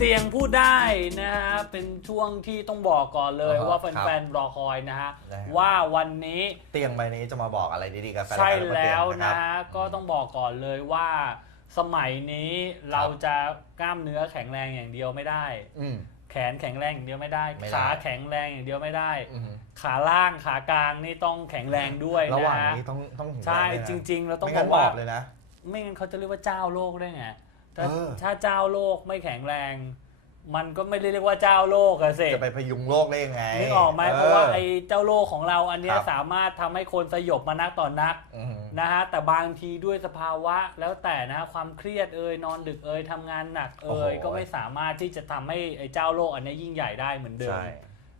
ตียงพูดได้นะฮะเป็นช่วงที่ต้องบอกก่อนเลยอ่าฮะว่าครับแฟนๆรอคอยนะฮะได้ครับ ว่าวันนี้เตียงใบนี้จะมาบอกอะไรดีๆกับแฟนๆใช่รายการแล้วรถเตียงนะครัฮะบก็ต้องบอกก่อนเลยว่าสมัยนี้เราจะกล้ามเนื้อแข็งแรงอย่างเดียวไม่ได้ อืม แขนแข็งแรงอย่างเดียวไม่ได้ ไม่ได้ ขาแข็งแรงอย่างเดียวไม่ได้ อืมขาล่างขากลางนี่ต้องแข็งแรงด้วยระหว่างนะฮะนี้ต้องต้องถึงใช่แรงด้วยนะจริง ๆ เราต้องไม่บงั้อนกว่าเลยนะ ไม่งั้นเขาจะเรียกว่าเจ้าโลกได้ไง ถ้าเออ ถ้าเจ้าโลกไม่แข็งแรง มันก็ไม่ได้เรียกว่าเจ้าโลกอะสิจะไปพยุงโลกได้ยังไงนึกออกไหมเพราะว่าไอ้เจ้าโลกของเราอันเนี้ยครับสามารถทำให้คนสยบมานักต่อนนัก อืม นะฮะแต่บางทีด้วยสภาวะแล้วแต่นะฮะความเครียดเอ่ยนอนดึกเอ่ยทำงานหนักเอ่ยโอ้โห ก็ไม่สามารถที่จะทำให้ไอ้เจ้าโลกอันเนี้ยยิ่งใหญ่ได้เหมือนเดิมใช่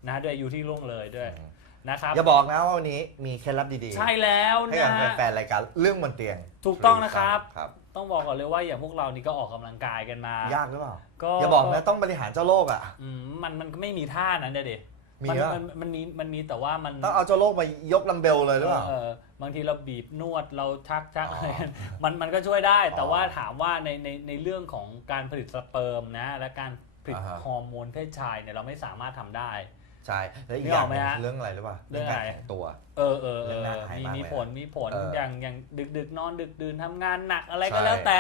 นะฮะด้วยอายุที่ล่วงเลยด้วยนะครับอย่าบอกนะว่าวันนี้มีเคล็ดลับดีๆใช่แล้วให้นะกับฮะ แฟนๆรายการเรื่องบนเตียงถูกต้องนะครับ ครับ ต้องบอกก่อนเลยว่าอย่างพวกเรานี่ก็ออกกำลังกายกันมายากหรือเปล่าก็อย่าบอกนะต้องบริหารเจ้าโลกอะอืมมันมันก็ไม่มีท่านั้นเด็ดมีมันเหรอมันมันมีมันมีแต่ว่ามันต้องเอาเจ้าโลกมายกลัมเบลเลยหรือเปล่าเออบางทีเราบีบนวดเราชักชักอ๋ออะไรมันมันก็ช่วยได้ แต่อ๋อว่าถามว่าในในในเรื่องของการผลิตสเปิร์มนะ และการผลิตอ่าฮะฮอร์โมนเพศชายเนี่ยเราไม่สามารถทำได้ ใช่แล้วอีกนึกออย่างอกไหมหนึ่งฮะเรื่องอะไรหรือเปล่าเรื่องอะไร การแข็งตัว เออเออเอเรื่องอหน้าหายมีมากมีเลยผลมีผลเออออย่างอย่างดึกดึกนอนดึกดื่นทำงานหนักอะไรก็ใช่แล้วแต่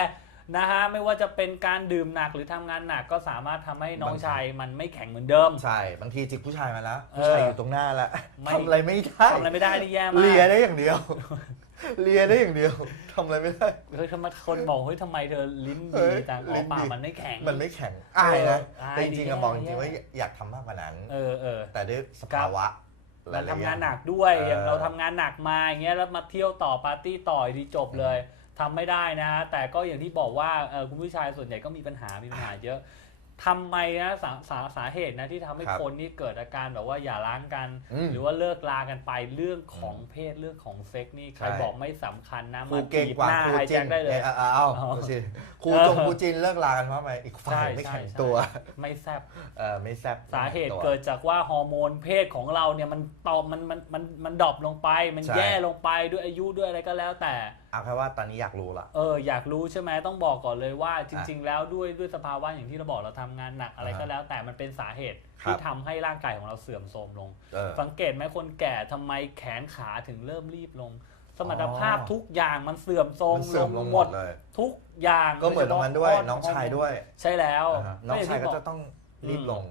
นะฮะไม่ว่าจะเป็นการดื่มหนักหรือทำงานหนักก็สามารถทำให้น้องบางที ชายมันไม่แข็งเหมือนเดิม ใช่บางทีจิกผู้ชายมาแล้วเออผู้ชายอยู่ตรงหน้าแล้วไม่ ทำอะไรไม่ได้ทำอะไรไม่ได้นี่แย่มากเลียได้อย่างเดียว เลียได้อย่างเดียวทำอะไรไม่ได้เฮ้ยทำไมคนบอกเฮ้ยทำไมเธอลิ้นเฮ้ดียจังอ๋ลิ้อนเปล่าดีมันไม่แข็ง มันไม่แข็งอายนะเอออายแต่จริงๆอะดีบอกจแย่ริงๆว่าอยากทำมากกว่านั้นเออเออแต่ด้วยสภาวะหมันลายๆทำงานอย่หนักด้วยเออออย่างเราทำงานหนักมาอย่างเงี้ยแล้วมาเที่ยวต่อปาร์ตี้ต่อที่จบเลยทำไม่ได้นะฮะแต่ก็อย่างที่บอกว่าเออคุณผู้ชายส่วนใหญ่ก็มีปัญหามีปัญหาเยอะ ทำไมนะสาสาสาเหตุนะที่ทำให้ครับคนนี่เกิดอาการแบบว่าอย่าร้างกันอืมหรือว่าเลิกลากันไปเรื่องของเพศเรื่องของเซ็กนี่ใครใช่บอกไม่สำคัญนะครูมาเก่งจีบกว่าหน้าครูไฮจิแจ็นคได้เลยนี่เอาเอาเอาอ๋อดูสิ ครูเออจงครูจินเลิกลากันเพราะอะไรอีกฝ่ายไม่แข็งใช่ตัว ไม่แซบเออไม่แซ่บสาเหตุไม่แข็งตัวเกิดจากว่าฮอร์โมนเพศของเราเนี่ยมันตอบมันมันมันมันดรอปลงไป มันใช่แย่ลงไปด้วยอายุด้วยอะไรก็แล้วแต่เอาแค่ว่าตอนนี้อยากรู้ละเอออยากรู้ใช่ไหมต้องบอกก่อนเลยว่าจริง ๆ แล้วด้วยด้วยสภาวะอย่างที่เราบอกเราทำงานหนักอะไรก็อ่าแล้ว แต่มันเป็นสาเหตุครับที่ทำให้ร่างกายของเราเสื่อมโทรมลงเออสังเกตไหมคนแก่ทำไมแขนขาถึงเริ่มรีบลง สมรรถภาพอ๋อทุกอย่างมันเสื่อมโทรมมันเสื่อมลงหหมมดดเลย ทุกอย่างก็เหมือนตรงนั้นด้วยโฉพะน้องชายด้วย ใช่แล้วอ่าฮะน้องชายก็ย่ที่บจะต้องรีบลง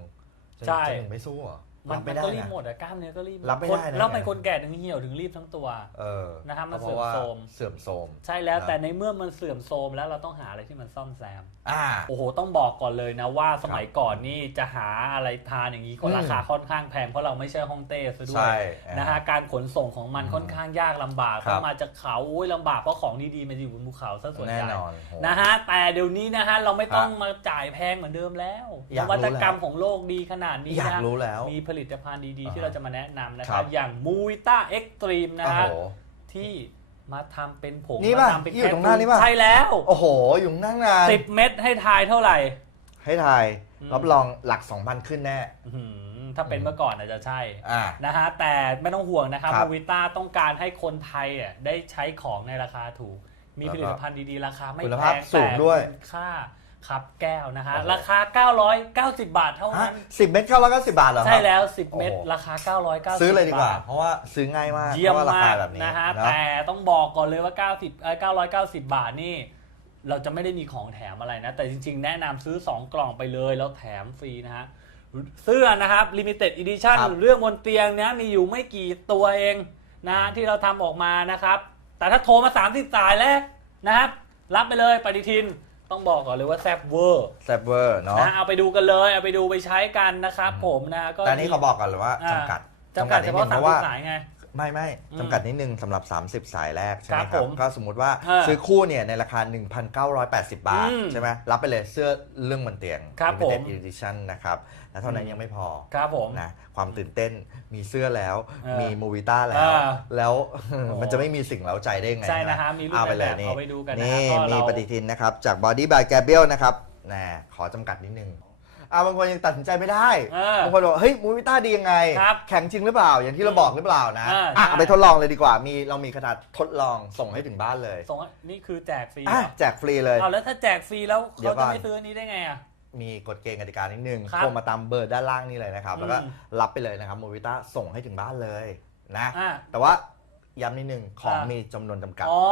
ใช่จะถึงไม่สู้เหรอมั รันบมัไม่นได้ก็รีบนะหมดอะกล้ามเนื้อก็รีบรับไม่ได้คนนะแล้วทำไมคนแก่ถึงเหี่ยวถึงรีบทั้งตัวเออนะฮะมันก็เพราะว่าเสื่อมโทรมเสื่อมโทรมใช่แล้วนะแต่ในเมื่อมันเสื่อมโทรมแล้วเราต้องหาอะไรที่มันซ่อมแซมอ่าโอ้โหต้องบอกก่อนเลยนะว่าสมัยก่อนนี่จะหาอะไรทานอย่างนี้ก็อืมราคาค่อนข้างแพงเพราะเราไม่ใช่ฮ่องเต้ซะด้วใช่ยนะฮะการขนส่งของมันอืมค่อนข้างยากลำบากครับต้องมาจากเขาโอ้ยลำบากเพราะของดีๆมันอยู่บนภูเขาซะส่วนแน่ใหญ่นอนโหนะฮะแต่เดี๋ยวนี้นะฮะเราไม่ต้องมาจ่ายแพงเหมือนเดิมแล้วอยานกรู้วัตกรรมแล้วของโลกดีขนาดนี้อยากนะรู้แล้วมีผลิตภัณฑ์ดีๆอ่าที่เราจะมาแนะนำนะคครัรับบอย่างมูวิต้าเอ็กตรีมนะโอ้ฮะโหที่มาทำเป็นผงนี่มาป่ะทำเป็นที่อยู่แคปตรงหน้านี่ป่ะใช่แล้ว โอ้โห อยู่นั่งนานสิบเม็ดให้ทายเท่าไหร่ ให้ทาย อืม รับรองหลัก 2,000 ขึ้นแน่ อื้อหือถ้าเป็นเมื่อก่อนอาจจะใช่ อ่า นะฮะแต่ไม่ต้องห่วงนะครับครับมูวิต้าต้องการให้คนไทยอะได้ใช้ของในราคาถูก มีแล้วก็ผลิตภัณฑ์ดีๆ ราคาไม่คุณแพภาพงสูงด้วย แต่คุณค่า ครับแก้วนะฮะโอ้โหราคา 990 บาทเท่าฮะนั้น สิบเม็ดเก้าร้อยเก้าสิบบาทเหรอครับ ใช่แล้ว 10 เม็ดโอ้โห ราคา 990ซื้อเลยดีกว่า บทเพราะว่าซื้อง่ายมากเยี่ยมพราะว่รามาคากแบบนี้นะฮะ เนอะแต่ต้องบอกก่อนเลยว่า 90เอ่อ990 บาทนี่ เราจะไม่ได้มีของแถมอะไรนะ แต่จริงๆ แนะนำซื้อ 2 กล่องไปเลย แล้วแถมฟรีนะฮะ เสื้อนะครับ Limited Edition ครับ เรื่องบนเตียงเนี้ยมีอยู่ไม่กี่ตัวเองนะฮะที่เราทำออกมานะครับ แต่ถ้าโทรมา 30 สายแรกนะครับ รับไปเลยปฏิทิน ต้องบอกก่อนเลยว่าแซ่บเวอร์แซบเวอร์เนาะนะเอาไปดูกันเลยเอาไปดูไปใช้กันนะครับผมนะก็แต่อันนี้เขาบอกกันเลยว่าอ่าจำกัดจำกัดเฉนิดพาะนึงเพราะว่า30สายไง ไม่ไม่อืมจำกัดนิดนึงสำหรับ 30 สายแรกใช่ไหมครับครัผบมก็สมมุติว่าเออซื้อคู่เนี่ยในราคา 1,980 บาท อืมใช่ไหมรับไปเลยเสื้อเรื่องบนเตียง ครับ Limited ผม Edition นะครับและเท่านั้นอืมยังไม่พอครับผม นะความตื่นเต้นมีเสื้อแล้ว เออมีมูวิต้าแล้ว อ่าแล้วโอ้มันจะไม่มีสิ่งเล้าใจได้ไงใช่นะใช่ฮะไหมีรูปเอาไปเลยแบบนี่เอาไปดูกันนะนี่ฮะก็มีเราปฏิทินนะครับจาก Body by Gabriel นะครับนะขอจำกัดนิดนึง อ่าบางคนยังตัดสินใจไม่ได้เออบางคนบอกเฮ้ยมูวิต้าดียังไง ครับแข็งจริงหรือเปล่า อย่างที่เราบอกหรือเปล่านะอ่าอะใช่ เอาไปทดลองเลยดีกว่ามีเรามีขนาดทดลองส่งให้ถึงบ้านเลยส่งนี่คือแจกฟรีอะเหรอแจกฟรีเลย เอาแล้วถ้าแจกฟรีแล้วเดี๋ยเขาวก่จะอน ไม่ซื้ออันนี้ได้ไงอะ มีกฎเกณฑ์กติกานิดนึงครับโทรมาตามเบอร์ด้านล่างนี่เลยนะครับ แล้วก็อืม รับไปเลยนะครับโมวิต้าส่งให้ถึงบ้านเลยนะ อ่าแต่ว่า ย้ำนิดนึงของอ่ามีมีจำนวนจำกัด อ๋อ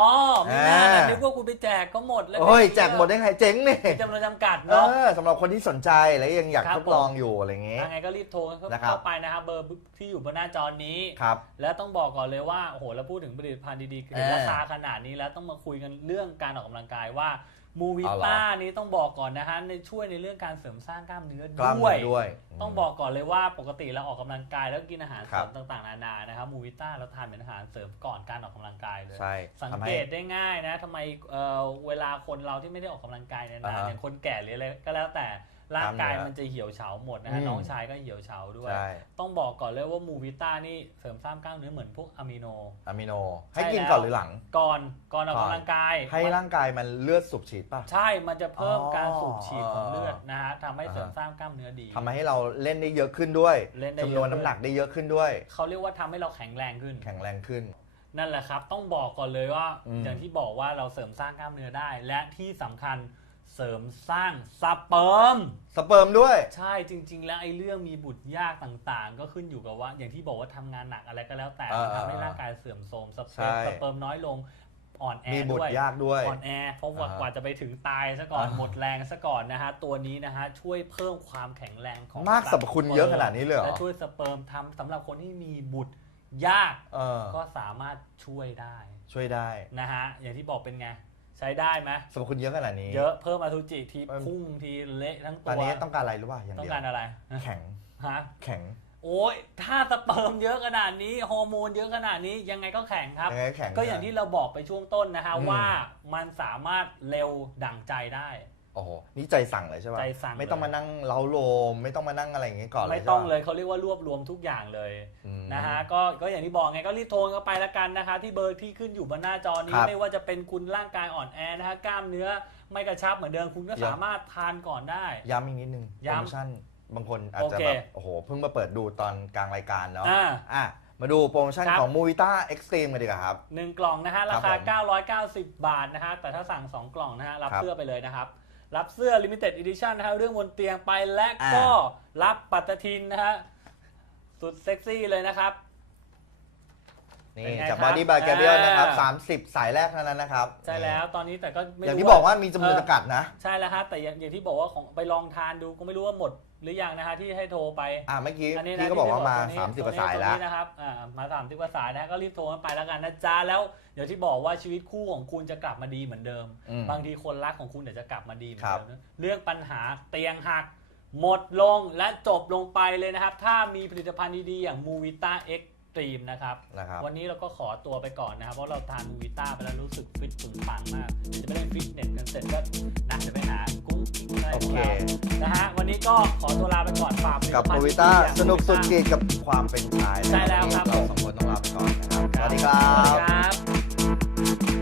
ไม่น่าอ่าแต่นึกว่าคุณไปแจกก็หมดแล้วโอ้ยแจกหมดได้ไงเจ๋งนี่มีจำนวนจำกัดเอเนาะอสำหรับคนที่สนใจและยังอยากครับทดลองอยู่อะไรอย่างงี้ยังไงก็รีบโทรเข้านะครับเข้าไปนะครับเบอร์ที่อยู่บนหน้าจอนี้ครับและต้องบอกก่อนเลยว่าโอ้โหแล้วพูดถึงผลิตภัณฑ์ดีๆเออราคาขนาดนี้แล้วต้องมาคุยกันเรื่องการออกกำลังกายว่า มูวิเอาเหรอ ต้านี้ต้องบอกก่อนนะฮะในช่วยในเรื่องการเสริมสร้างกล้ามเนื้อกล้ามด้วยเนื้อด้วย ต้องบอกก่อนเลยว่าปกติเราออกกำลังกายแล้วกินอาหารเสครัริบมต่างๆ นานานะครับมูวิต้าเราทานเป็นอาหารเสริมก่อนการออกกำลังกายเลย ใช่สังทำเกให้ตได้ง่ายนะทำไมเอ่อเวลาคนเราที่ไม่ได้ออกกำลังกายนาอ่านๆฮะอย่างคนแก่หรืออะไรก็แล้วแต่ ร่างกายกล้ามเนื้อมันจะเหี่ยวเฉาหมดนะฮะอืมน้องชายก็เหี่ยวเฉาด้วยใช่ต้องบอกก่อนเลยว่ามูวิต้านี่เสริมสร้างกล้ามเนื้อเหมือนพวกอะมิโนอะมิโน ให้ใช่กินแล้วก่อนหรือหลัง ก่อนก่อนออกก่อนกำลังกาย ให้มันร่างกายมันเลือดสูบฉีดป่ะ ใช่มันจะเพิ่มอ๋อการสูบฉีดของเลือดนะฮะทำให้อ่าฮะเสริมสร้างกล้ามเนื้อดีทำให้เราเล่นได้เยอะขึ้นด้วยเล่นได้จำเยนวนอะน้ำหนักได้เยอะขึ้นด้วย เขาเรียกว่าทำให้เราแข็งแรงขึ้น แข็งแรงขึ้นนั่นแหละครับ ต้องบอกก่อนเลยว่าอืมอย่างที่บอกว่าเราเสริมสร้างกล้ามเนื้อได้ และที่สำคัญ เสริมสร้างสเปิร์ม สเปิร์มด้วย ใช่จริง ๆ แล้วไอ้เรื่องมีบุตรยากต่างๆ ก็ขึ้นอยู่กับว่า อย่างที่บอกว่าทำงานหนักอะไรก็แล้วแต่อ่ามันทำให้ร่างกายเสื่อมโทรมสใช่เปิร์มสเปิร์มน้อยลงอ่อนแอมีบุตด้รวยยากด้วย อ่อนแอเพราะว่าอ่าฮะกว่าจะไปถึงตายซะก่อนอ่า หมดแรงซะก่อนนะฮะ ตัวนี้นะฮะ ช่วยเพิ่มความแข็งแรงของมากสรรพคุณเยอะขนาดนี้เลยเหรอและช่วยสเปิร์มทำสำหรับคนที่มีบุตรยากเออก็สามารถช่วยได้ช่วยได้ นะฮะ อย่างที่บอกเป็นไงใช้ได้ไหมสรรพคุณเยอะขนาดนี้ เยอะเพิ่มอสุจิทีเอิ่มพุ่งทีเละทั้งตตัอนวนี้ต้องการอะไรรู้ป่ะอย่างต้องเดียวการอะไร แข็งฮะแข็ง โอ้ยถ้าสเปิร์มเยอะขนาดนี้ฮอร์โมนเยอะขนาดนี้ยังไงก็แข็งครับยังไงแข็งก็อย่างที่เราบอกไปช่วงต้นนะฮะอืมว่ามันสามารถเร็วดั่งใจได้ โอ้โหนี่ใจสั่งเลยใช่ป่ะใจสั่งไม่ต้องเลยมานั่งเล้าโลม ไม่ต้องมานั่งอะไรอย่างงี้ก่อนเลยไม่ต้องใช่ปะเลยเขาเรียกว่ารวบรวมทุกอย่างเลยอืมนะฮะก็ก็อย่างที่บอกไงก็รีบโทรเข้าไปแล้วกันนะคะ ที่เบอร์ที่ขึ้นอยู่บนหน้าจอนี้ครับไม่ว่าจะเป็นคุณร่างกายอ่อนแอนะฮะกล้ามเนื้อไม่กระชับเหมือนเดิมคุณก็ย้ำสามารถทานก่อนได้ ย้ำอีกนิดนึงย้ำโปรโมชั่นบางคนอาจจะโอเคแบบโอ้โห เพิ่งมาเปิดดูตอนกลางรายการเนาะอ่าอะมาดูโปรโมชั่นครับ ของมูวิต้าเอ็กซ์ตรีมกันดีกว่าครับ หนึ่งกล่องนะฮะครัราบคาผม990 บาทนะฮะ แต่ถ้าสั่ง 2 กล่องนะฮะ รับครับ เสื้อไปเลยนะครับ รับเสื้อ Limited Edition นะฮะเรื่องบนเตียงไปและอ่าก็รับปัตตทินนะฮะสุดเซ็กซี่เลยนะครับ นี่เป็นไงจากครับ Body by Gabriel นะครับอ่า 30 สายแรกเท่านั้นนะครับใช่แล้วตอนนี้แต่ก็ไม่อย่างรู้ที่บอกว่ามีจำนวนจำกัดนะ ใช่แล้วฮะแต่อย่างอย่างที่บอกว่าของไปลองทานดูก็ไม่รู้ว่าหมด หรือยังนะฮะที่ให้โทรไปอะเมื่อกี้อันนี้นะพี่ก็บอกว่ามาที่ได้30กว่าสายแล้วตัวนี้นะครับอ่ามาสามสิบกว่าสายนะฮะก็รีบโทรกันไปแล้วกันนะจ๊ะแล้วเดี๋ยวที่บอกว่าชีวิตคู่ของคุณจะกลับมาดีเหมือนเดิมอืมบางทีคนรักของคุณเดี๋ยวจะกลับมาดีเหมือนครับเดิมนะเรื่องปัญหาเตียงหักหมดลงและจบลงไปเลยนะครับ ถ้ามีผลิตภัณฑ์ดีๆอย่าง Movita X Stream นะครับนะครับ วันนี้เราก็ขอตัวไปก่อนนะครับ เพราะเราทาน Movita ไปแล้วรู้สึกฟิตปึงปังมากเดี๋ยวจะไปเล่นฟิตเนสกันเสร็จก็นัดจะไปหากุ้งกิ้งอะไรโอของเคเรานะฮะวันนี้ก็ขอตัวลาไปก่อนฝากผลิตกับภัณมูฑ์วิต้าดีๆอย่างสนุกสุด Movita ขีดกับความเป็นชายนะใช่แล้วครับเราสองคนต้องลาไปก่อนนะครับ สวัสดีครัสวัสดีบ ครับ